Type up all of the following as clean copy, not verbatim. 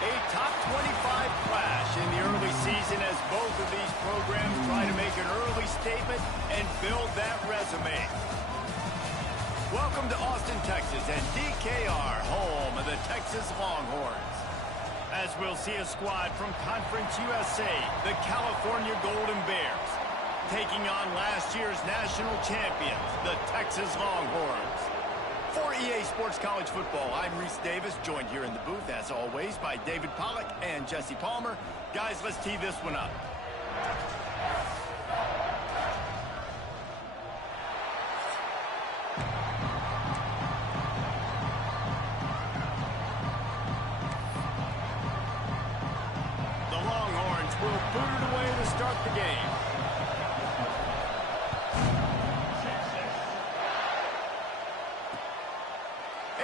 A top 25 clash in the early season as both of these programs try to make an early statement and build that resume. Welcome to Austin, Texas, and DKR, home of the Texas Longhorns. As we'll see a squad from Conference USA, the California Golden Bears, taking on last year's national champions, the Texas Longhorns. For EA Sports College Football, I'm Reese Davis, joined here in the booth, as always, by David Pollack and Jesse Palmer. Guys, let's tee this one up. The Longhorns will boot it away to start the game.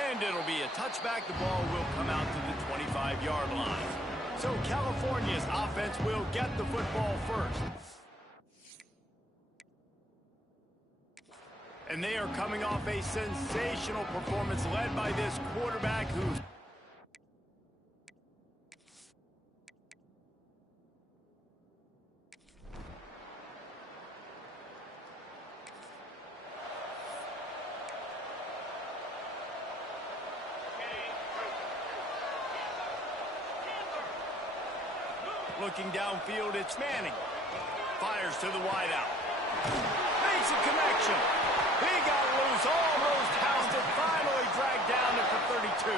And it'll be a touchback. The ball will come out to the 25-yard line. So California's offense will get the football first. And they are coming off a sensational performance led by this quarterback who's... Looking downfield, it's Manning. Fires to the wideout. Makes a connection. He got loose, almost housed it, finally dragged down it for 32.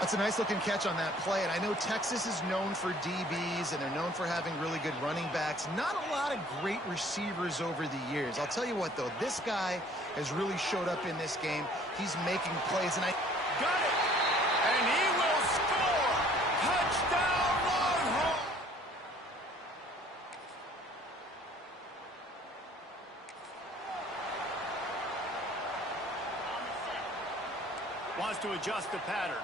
That's a nice-looking catch on that play, and I know Texas is known for DBs, and they're known for having really good running backs. Not a lot of great receivers over the years. I'll tell you what, though, this guy has really showed up in this game. He's making plays, and I... Got it! And he will score! Touchdown! Wants to adjust the pattern.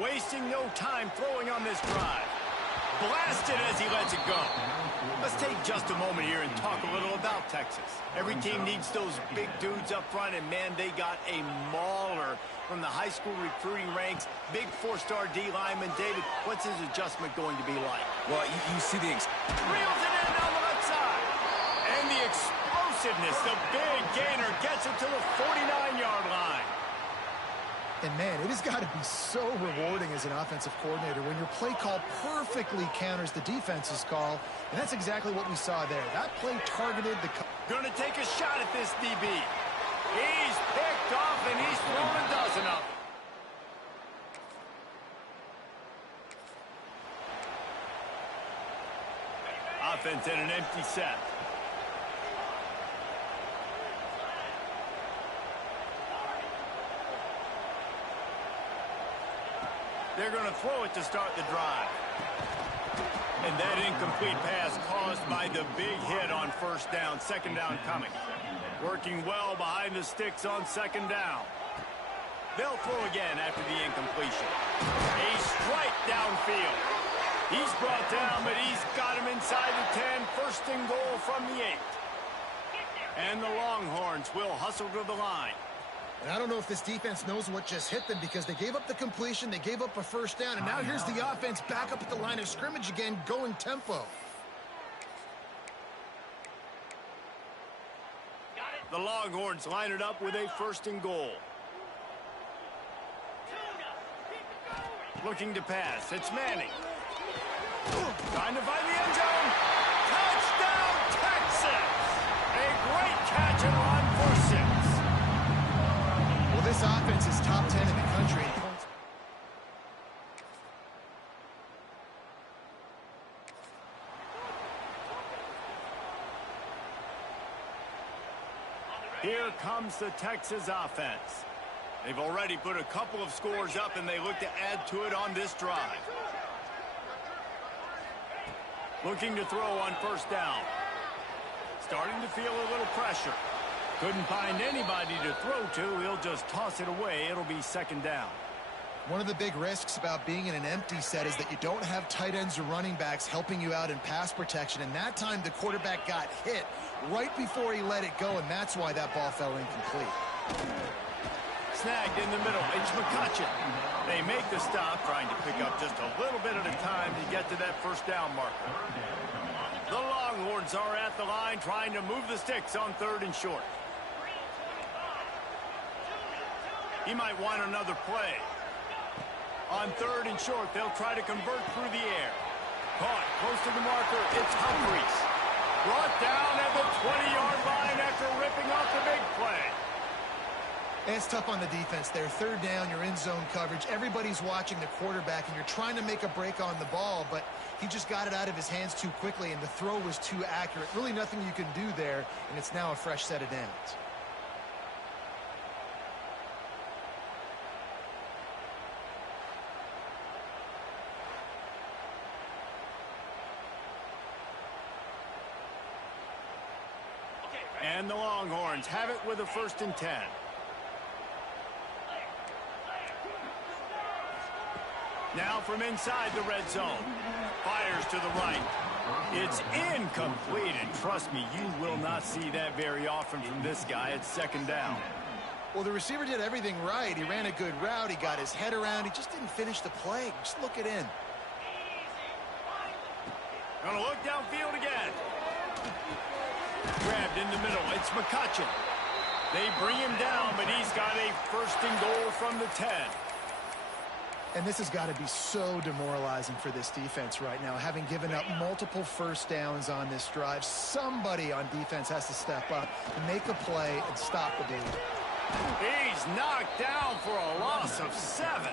Wasting no time throwing on this drive. Blasted as he lets it go. Let's take just a moment here and talk a little about Texas. Every team needs those big dudes up front, and man, they got a mauler from the high school recruiting ranks. Big four-star D lineman. David, what's his adjustment going to be like? Well, you see the... Reels it in on the left side. And the explosiveness, the big gainer gets it to the 49-yard line. And, man, it has got to be so rewarding as an offensive coordinator when your play call perfectly counters the defense's call. And that's exactly what we saw there. That play targeted the... Going to take a shot at this DB. He's picked off, and he's thrown a dozen of them. Offense in an empty set. They're going to throw it to start the drive. And that incomplete pass caused by the big hit on first down. Second down coming. Working well behind the sticks on second down. They'll throw again after the incompletion. A strike downfield. He's brought down, but he's got him inside the 10. First and goal from the 8. And the Longhorns will hustle to the line. And I don't know if this defense knows what just hit them because they gave up the completion, they gave up a first down, and now here's the offense back up at the line of scrimmage again, going tempo. The Longhorns line it up with a first and goal. Looking to pass, it's Manning. Trying to find the end zone. Touchdown, Texas! A great catch and run for 6. Well, this offense is top 10 in the country in points. Here comes the Texas offense. They've already put a couple of scores up, and they look to add to it on this drive. Looking to throw on first down. Starting to feel a little pressure. Couldn't find anybody to throw to. He'll just toss it away. It'll be second down. One of the big risks about being in an empty set is that you don't have tight ends or running backs helping you out in pass protection. And that time the quarterback got hit right before he let it go, and that's why that ball fell incomplete. Snagged in the middle. It's Ncaa26. They make the stop, trying to pick up just a little bit at a time to get to that first down marker. The Longhorns are at the line trying to move the sticks on 3rd and short. He might want another play. On 3rd and short, they'll try to convert through the air. Caught close to the marker. It's Humphries. Brought down at the 20-yard line after ripping off the big play. And it's tough on the defense there. 3rd down, you're in zone coverage. Everybody's watching the quarterback, and you're trying to make a break on the ball, but he just got it out of his hands too quickly, and the throw was too accurate. Really nothing you can do there, and it's now a fresh set of downs. And the Longhorns have it with a 1st and 10. Now from inside the red zone. Fires to the right. It's incomplete, and trust me, you will not see that very often from this guy at 2nd down. Well, the receiver did everything right. He ran a good route. He got his head around. He just didn't finish the play. Just look it in. Gonna look downfield again. Grabbed in the middle. It's Ncaa26. They bring him down, but he's got a 1st and goal from the 10. And this has got to be so demoralizing for this defense right now. Having given up multiple 1st downs on this drive, somebody on defense has to step up, make a play, and stop the bleed. He's knocked down for a loss of 7.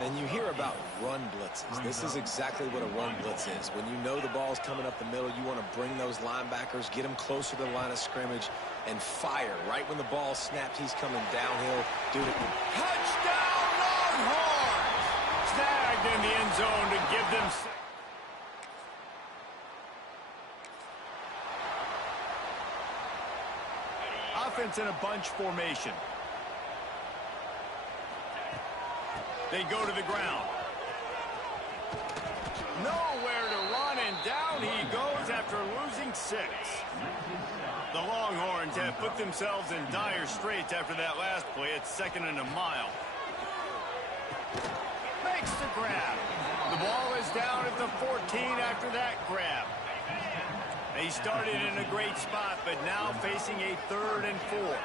And you hear about run blitzes. This is exactly what a run blitz is. When you know the ball's coming up the middle, you want to bring those linebackers, get them closer to the line of scrimmage, and fire. Right when the ball snaps, he's coming downhill. Dude, touchdown Longhorns! Snagged in the end zone to give them 6. Offense in a bunch formation. They go to the ground. Nowhere to run, and down he goes after losing 6. The Longhorns have put themselves in dire straits after that last play. It's 2nd and a mile. Makes the grab. The ball is down at the 14 after that grab. They started in a great spot, but now facing a 3rd and 4.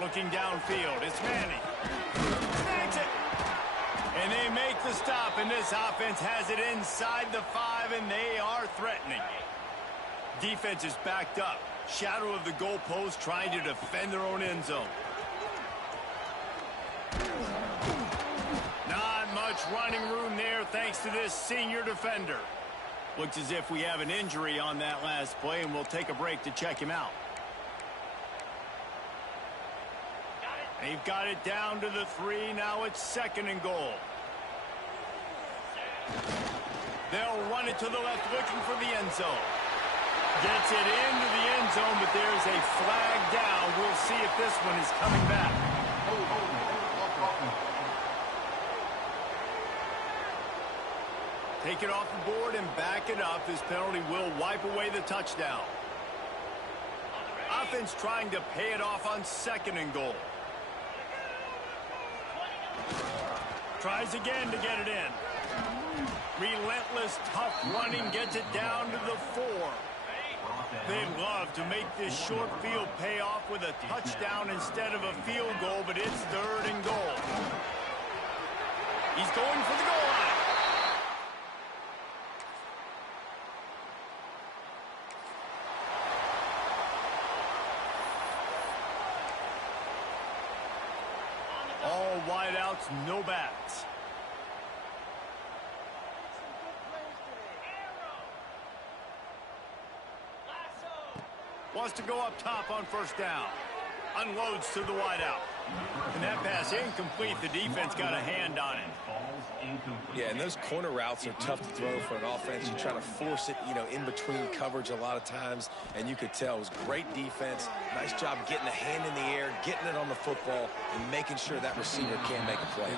Looking downfield, it's Manning. Snags it. And they make the stop, and this offense has it inside the 5, and they are threatening. Defense is backed up. Shadow of the goalpost, trying to defend their own end zone. Not much running room there thanks to this senior defender. Looks as if we have an injury on that last play, and we'll take a break to check him out. They've got it down to the 3. Now it's 2nd and goal. They'll run it to the left, looking for the end zone. Gets it into the end zone, but there's a flag down. We'll see if this one is coming back. Take it off the board and back it up. This penalty will wipe away the touchdown. Offense trying to pay it off on 2nd and goal. Tries again to get it in. Relentless, tough running gets it down to the 4. They'd love to make this short field pay off with a touchdown instead of a field goal, but it's 3rd and goal. He's going for the goal line. All wideouts, no bats. Wants to go up top on 1st down. Unloads to the wideout. And that pass incomplete. The defense got a hand on it. Yeah, and those corner routes are tough to throw for an offense. You try to force it, in between coverage a lot of times, and you could tell it was great defense. Nice job getting a hand in the air, getting it on the football, and making sure that receiver can't make a play.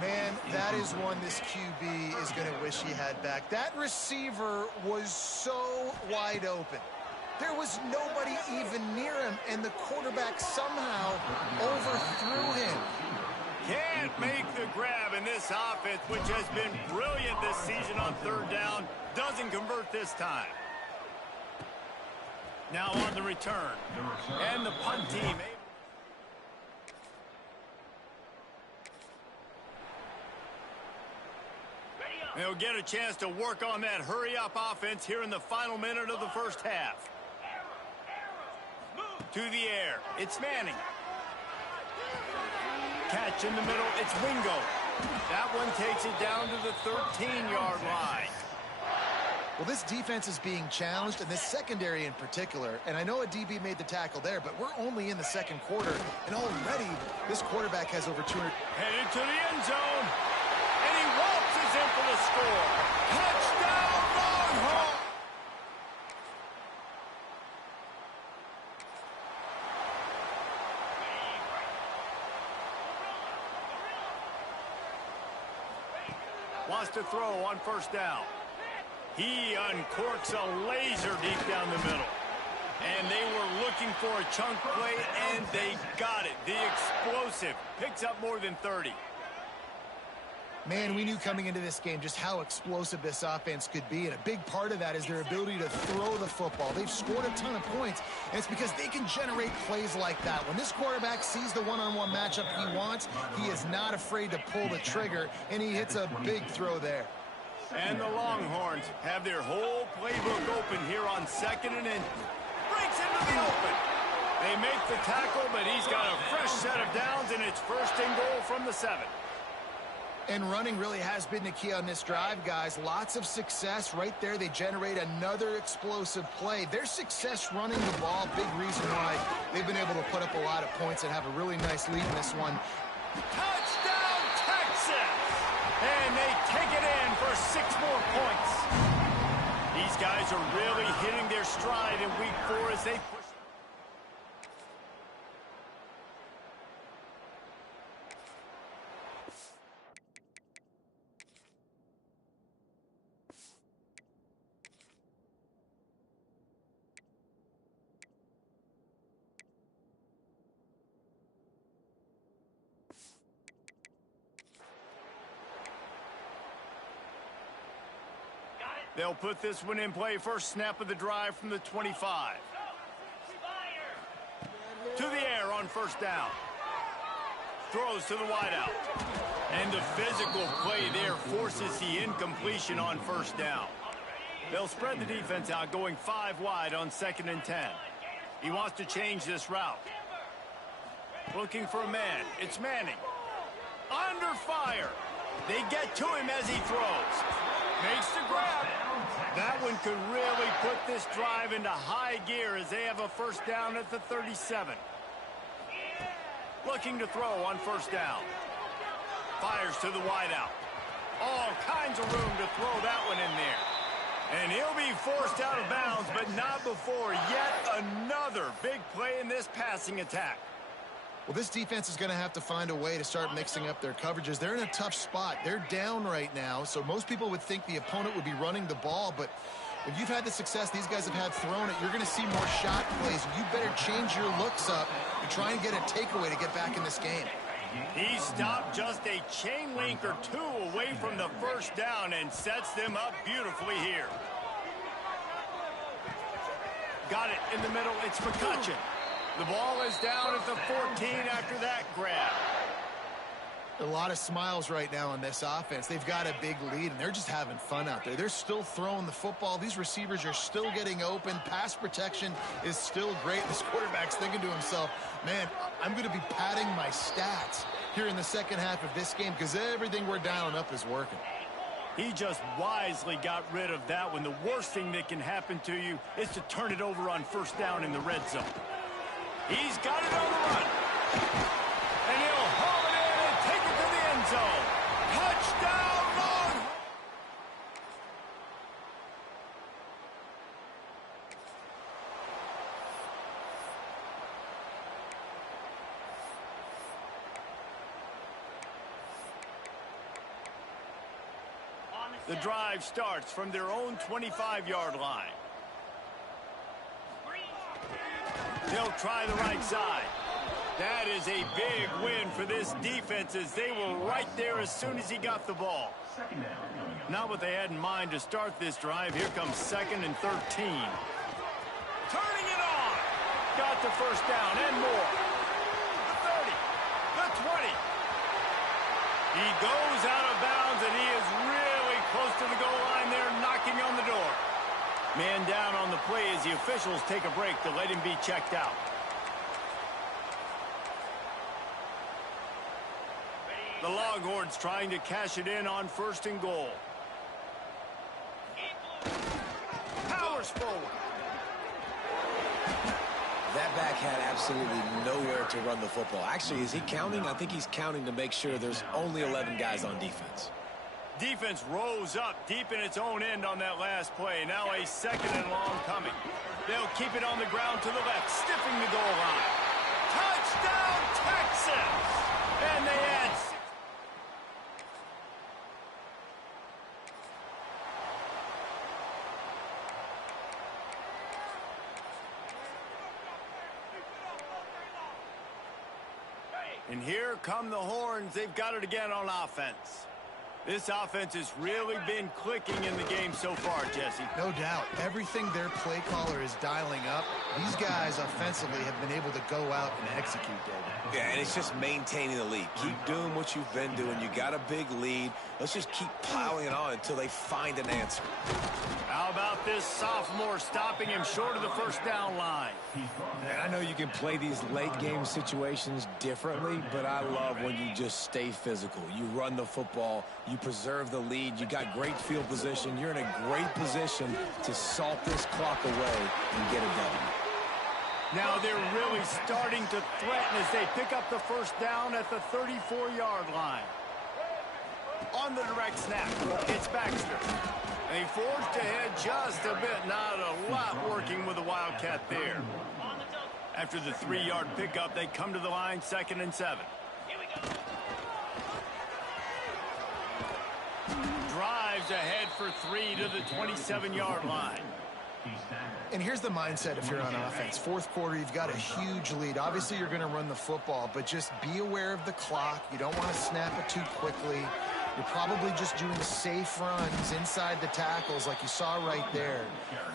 Man, that is one this QB is going to wish he had back. That receiver was so wide open. There was nobody even near him, and the quarterback somehow overthrew him. Can't make the grab, in this offense, which has been brilliant this season on third down, doesn't convert this time. Now on the return. And the punt team. They'll get a chance to work on that hurry-up offense here in the final minute of the first half. To the air. It's Manning. Catch in the middle. It's Wingo. That one takes it down to the 13-yard line. Well, this defense is being challenged, and this secondary in particular. And I know a DB made the tackle there, but we're only in the second quarter, and already this quarterback has over 200. Headed to the end zone. And he waltzes in for the score. Touchdown, Longhorns! Wants to throw on first down. He uncorks a laser deep down the middle. And they were looking for a chunk play, and they got it. The explosive picks up more than 30. Man, we knew coming into this game just how explosive this offense could be, and a big part of that is their ability to throw the football. They've scored a ton of points, and it's because they can generate plays like that. When this quarterback sees the one-on-one matchup he wants, he is not afraid to pull the trigger, and he hits a big throw there. And the Longhorns have their whole playbook open here on second and in. Breaks into the open. They make the tackle, but he's got a fresh set of downs, and it's first and goal from the 7. And running really has been the key on this drive, guys. Lots of success right there. They generate another explosive play. Their success running the ball, big reason why they've been able to put up a lot of points and have a really nice lead in this one. Touchdown, Texas! And they take it in for 6 more points. These guys are really hitting their stride in week 4 as they push. They'll put this one in play. First snap of the drive from the 25. To the air on first down. Throws to the wideout. And the physical play there forces the incompletion on first down. They'll spread the defense out, going 5 wide on 2nd and 10. He wants to change this route. Looking for a man. It's Manning. Under fire. They get to him as he throws. Makes the grab. That one could really put this drive into high gear as they have a first down at the 37. Looking to throw on first down. Fires to the wideout. All kinds of room to throw that one in there. And he'll be forced out of bounds, but not before yet another big play in this passing attack. Well, this defense is going to have to find a way to start mixing up their coverages. They're in a tough spot. They're down right now, so most people would think the opponent would be running the ball, but when you've had the success these guys have had throwing it, you're going to see more shot plays. You better change your looks up and try and get a takeaway to get back in this game. He stopped just a chain link or 2 away from the first down and sets them up beautifully here. Got it in the middle. It's McCutcheon. The ball is down at the 14 after that grab. A lot of smiles right now on this offense. They've got a big lead, and they're just having fun out there. They're still throwing the football. These receivers are still getting open. Pass protection is still great. This quarterback's thinking to himself, man, I'm going to be padding my stats here in the second half of this game because everything we're dialing up is working. He just wisely got rid of that one. The worst thing that can happen to you is to turn it over on first down in the red zone. He's got it on the run. The drive starts from their own 25-yard line. They'll try the right side. That is a big win for this defense as they were right there as soon as he got the ball. Not what they had in mind to start this drive. Here comes 2nd and 13. Turning it on. Got the first down and more. The 30. The 20. He goes out of bounds, and he is really close to the goal line there, knocking on the door. Man down on the play as the officials take a break to let him be checked out. The Longhorns trying to cash it in on 1st and goal. Powers forward. That back had absolutely nowhere to run the football. Actually, is he counting? I think he's counting to make sure there's only 11 guys on defense. Defense rose up deep in its own end on that last play. Now a 2nd and long coming. They'll keep it on the ground to the left, stiffing the goal line. Touchdown, Texas! And they add 6. And here come the Horns. They've got it again on offense. This offense has really been clicking in the game so far, Jesse. No doubt. Everything their play caller is dialing up, these guys offensively have been able to go out and execute, David. Yeah, and it's just maintaining the lead. Keep doing what you've been doing. You got a big lead. Let's just keep piling it on until they find an answer. How about this sophomore stopping him short of the first down line? And I know you can play these late game situations differently, but I love when you just stay physical. You run the football, you preserve the lead, you got great field position, you're in a great position to salt this clock away and get it done. Now they're really starting to threaten as they pick up the first down at the 34-yard line. On the direct snap, it's Baxter. They forged ahead just a bit, not a lot working with the Wildcat there. After the 3-yard pickup, they come to the line, 2nd and 7. Drives ahead for 3 to the 27-yard line. And here's the mindset if you're on offense. 4th quarter, you've got a huge lead. Obviously, you're going to run the football, but just be aware of the clock. You don't want to snap it too quickly. You're probably just doing safe runs inside the tackles like you saw right there.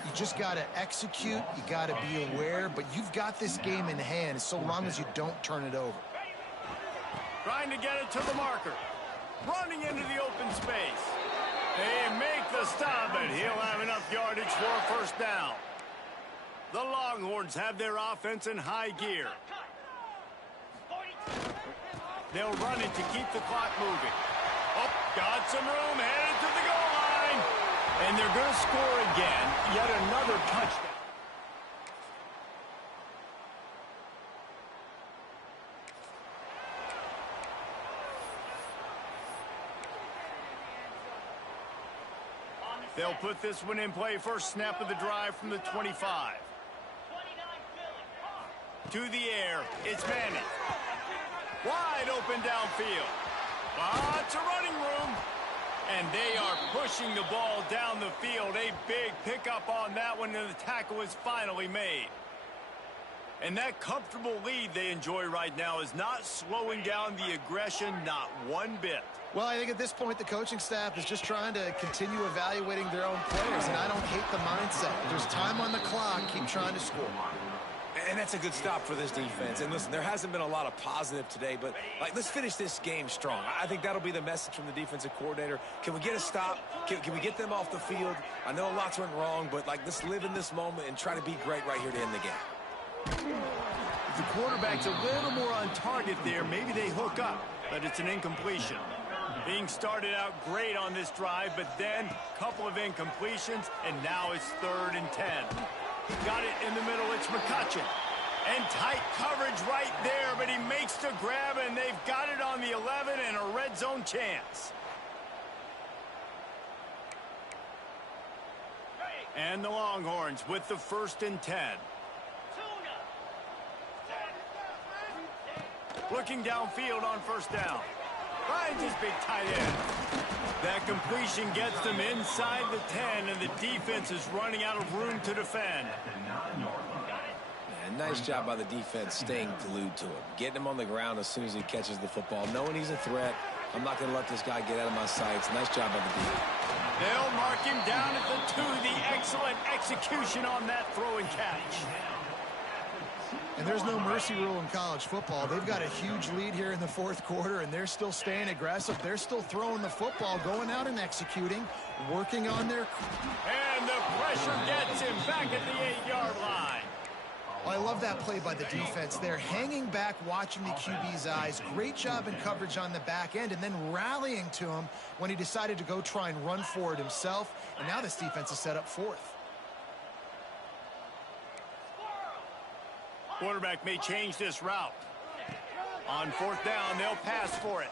You just got to execute. You got to be aware, but you've got this game in hand so long as you don't turn it over. Trying to get it to the marker. Running into the open space. They make the stop, but he'll have enough yardage for a first down. The Longhorns have their offense in high gear. They'll run it to keep the clock moving. Oh, got some room, headed to the goal line. And they're going to score again. Yet another touchdown. They'll put this one in play. First snap of the drive from the 25. To the air, it's Manning. Wide open downfield. Lots of running room. And they are pushing the ball down the field. A big pickup on that one, and the tackle is finally made. And that comfortable lead they enjoy right now is not slowing down the aggression, not one bit. Well, I think at this point, the coaching staff is just trying to continue evaluating their own players, and I don't hate the mindset. There's time on the clock. Keep trying to score. And that's a good stop for this defense. And listen, there hasn't been a lot of positive today, but let's finish this game strong. I think that'll be the message from the defensive coordinator. Can we get a stop? Can we get them off the field? I know lots went wrong, but let's live in this moment and try to be great right here to end the game. If the quarterback's a little more on target there, maybe they hook up, but it's an incompletion. Being started out great on this drive, but then a couple of incompletions, and now it's 3rd and 10. Got it in the middle, it's McCutcheon. And tight coverage right there, but he makes the grab, and they've got it on the 11 and a red zone chance. And the Longhorns with the 1st and 10. Looking downfield on first down. Finds his big tight end. That completion gets them inside the 10, and the defense is running out of room to defend. And nice job by the defense staying glued to him. Getting him on the ground as soon as he catches the football. Knowing he's a threat, I'm not going to let this guy get out of my sights. Nice job by the defense. They'll mark him down at the 2. The excellent execution on that throw and catch. And there's no mercy rule in college football. They've got a huge lead here in the fourth quarter, and they're still staying aggressive. They're still throwing the football, going out and executing, working on their... And the pressure gets him back at the 8-yard line. Oh, I love that play by the defense. They're hanging back, watching the QB's eyes. Great job in coverage on the back end, and then rallying to him when he decided to go try and run for it himself. And now this defense is set up fourth. Quarterback may change this route. On 4th down, they'll pass for it.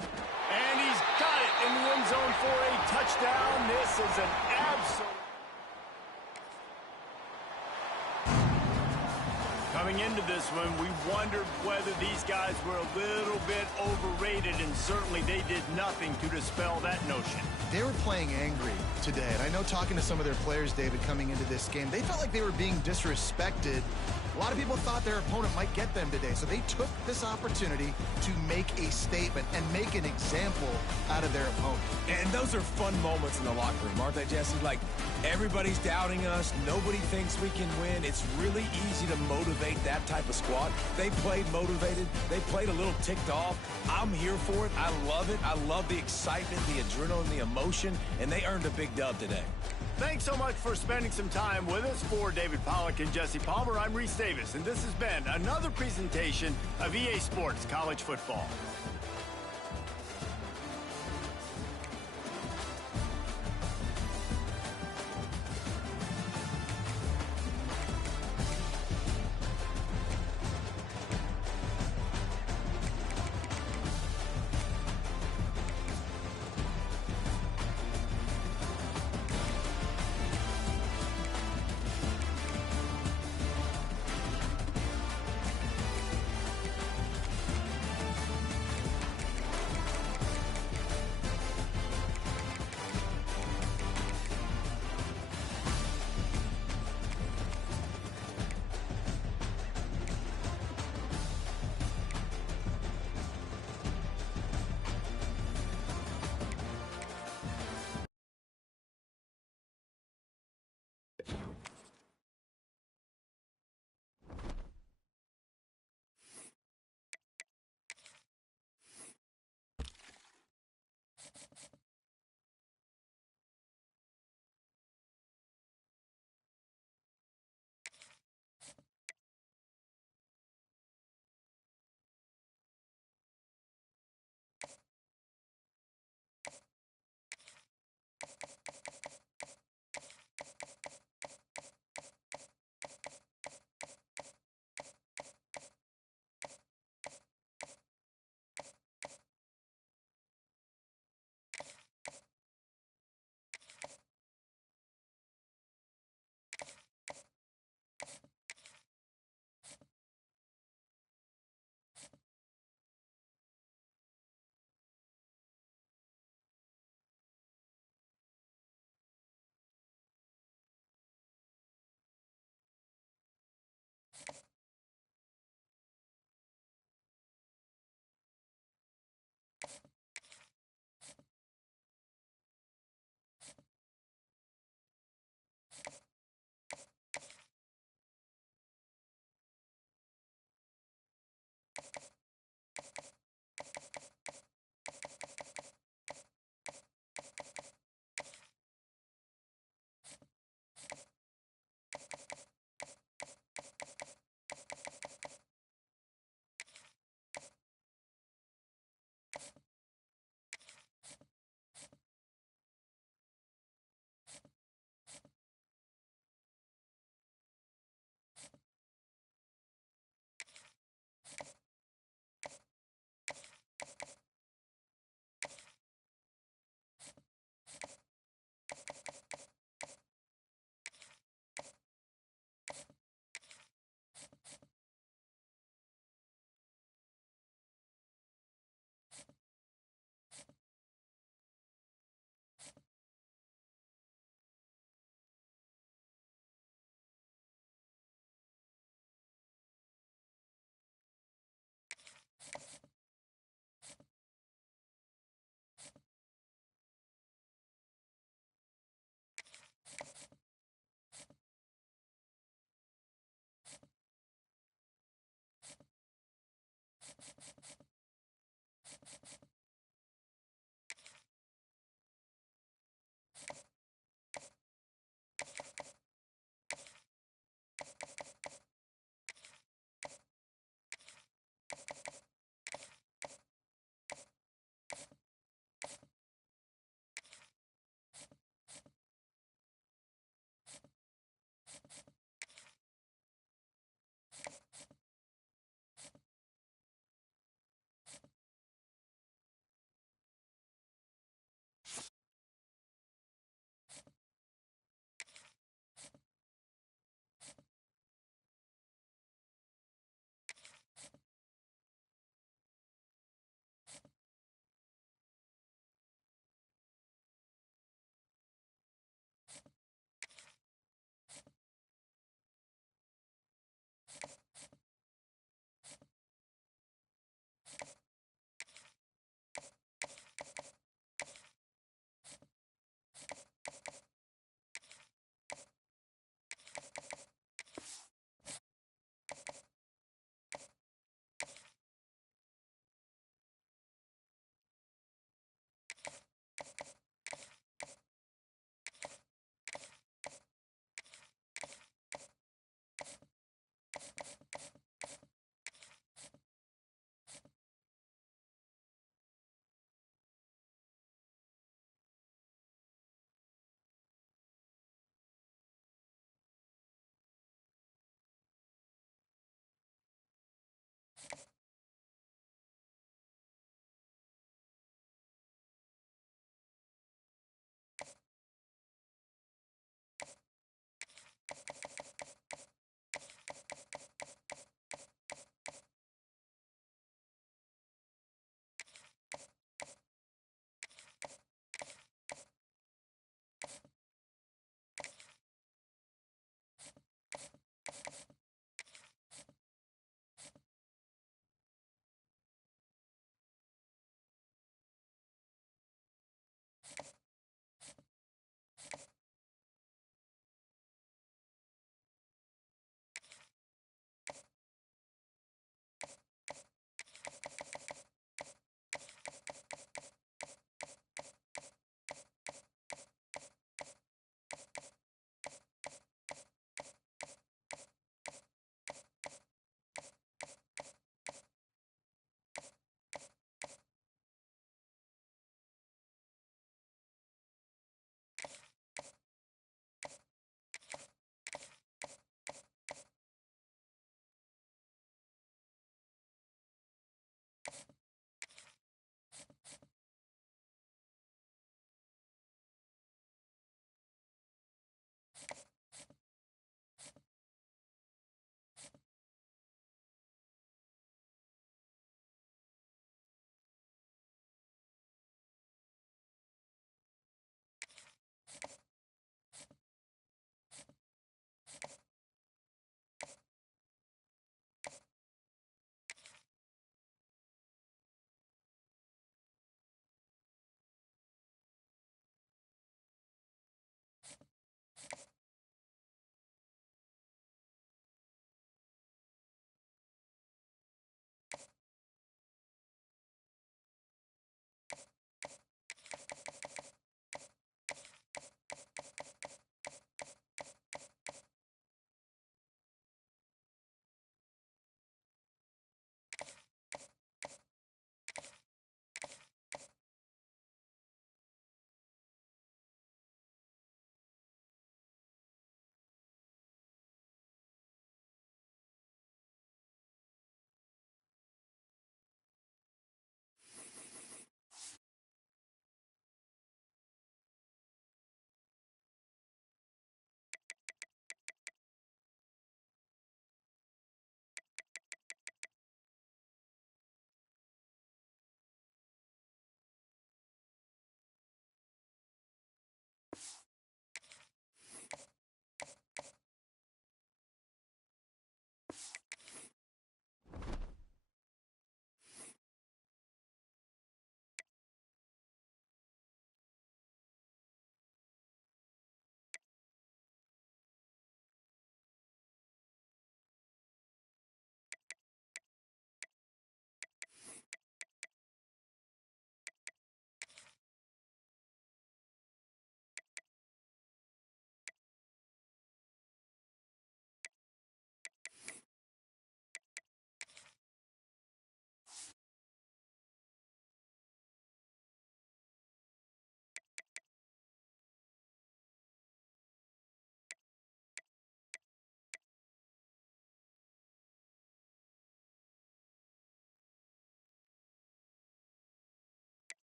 And he's got it in the end zone for a touchdown. This is an absolute... Coming into this one, we wondered whether these guys were a little bit overrated, and certainly they did nothing to dispel that notion. They were playing angry today, and I know talking to some of their players, David, coming into this game, they felt like they were being disrespected. A lot of people thought their opponent might get them today, so they took this opportunity to make a statement and make an example out of their opponent. And those are fun moments in the locker room, aren't they, Jesse? Like, everybody's doubting us. Nobody thinks we can win. It's really easy to motivate that type of squad. They played motivated. They played a little ticked off. I'm here for it. I love it. I love the excitement, the adrenaline, the emotion, and they earned a big dub today. Thanks so much for spending some time with us. For David Pollack and Jesse Palmer, I'm Reese Davis, and this has been another presentation of EA Sports College Football.